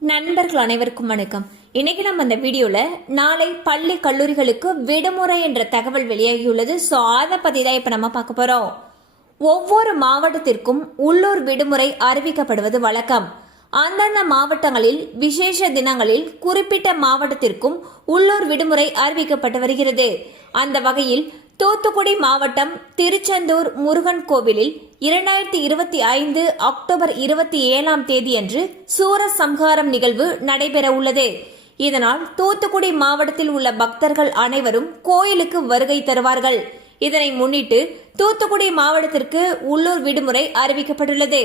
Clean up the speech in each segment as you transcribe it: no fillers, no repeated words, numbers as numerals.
நண்பர்கள் அனைவருக்கும் வணக்கம். இன்னைக்கு நம்ம இந்த வீடியோல நாளை பள்ளி கல்லூரிகளுக்கு விடுமுறை என்ற தகவல் வெளியாகியுள்ளது. ஸோ அதை பத்தி தான் இப்ப நம்ம பார்க்க போறோம். ஒவ்வொரு மாவட்டத்திற்கும் உள்ளூர் விடுமுறை அறிவிக்கப்படுவது வழக்கம். அந்தந்த மாவட்டங்களில் விசேஷ தினங்களில் குறிப்பிட்ட மாவட்டத்திற்கும் உள்ளூர் விடுமுறை அறிவிக்கப்பட்டு வருகிறது. அந்த வகையில் தூத்துக்குடி மாவட்டம் திருச்செந்தூர் முருகன் கோவிலில் 2025 அக்டோபர் 27ஆம் தேதியன்று சூரசம்ஹாரம் நிகழ்வு நடைபெற உள்ளது. இதனால் தூத்துக்குடி மாவட்டத்தில் உள்ள பக்தர்கள் அனைவரும் கோயிலுக்கு வருகை தருவார்கள். இதனை முன்னிட்டு தூத்துக்குடி மாவட்டத்திற்கு உள்ளூர் விடுமுறை அறிவிக்கப்பட்டுள்ளது.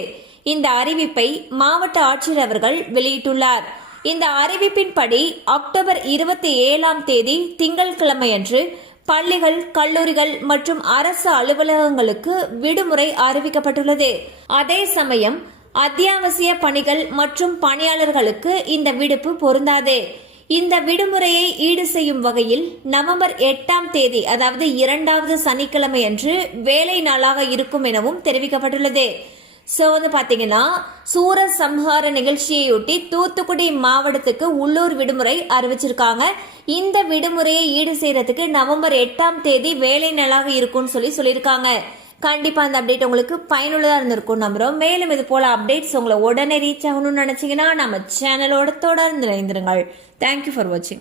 இந்த அறிவிப்பை மாவட்ட ஆட்சியர் அவர்கள் வெளியிட்டுள்ளார். இந்த அறிவிப்பின்படி அக்டோபர் 27ஆம் தேதி திங்கட்கிழமையன்று பள்ளிகள், கல்லூரிகள் மற்றும் அரசு அலுவலகங்களுக்கு விடுமுறை அறிவிக்கப்பட்டுள்ளது. அதே சமயம் அத்தியாவசிய பணிகள் மற்றும் பணியாளர்களுக்கு இந்த விடுப்பு பொருந்தாது. இந்த விடுமுறையை ஈடு செய்யும் வகையில் நவம்பர் 8ஆம் தேதி அதாவது 2வது சனிக்கிழமை அன்று வேலை நாளாக இருக்கும் எனவும் தெரிவிக்கப்பட்டுள்ளது. ஸோ பாத்தீங்கன்னா சூரசம்ஹார நிகழ்ச்சியையொட்டி தூத்துக்குடி மாவட்டத்துக்கு உள்ளூர் விடுமுறை அறிவிச்சிருக்காங்க. இந்த விடுமுறையை ஈடு செய்யறதுக்கு நவம்பர் 8ஆம் தேதி வேலை நாளாக இருக்கும்னு சொல்லியிருக்காங்க. கண்டிப்பா அந்த அப்டேட் உங்களுக்கு பயனுள்ளதா இருந்திருக்கும் நம்புறோம். மேலும் இது போல அப்டேட்ஸ் உங்களை உடனே ரீச் ஆகணும்னு நினைச்சீங்கன்னா நம்ம சேனலோட தொடர்ந்து இணைந்திருங்கள். தேங்க்யூ ஃபார் வாட்சிங்.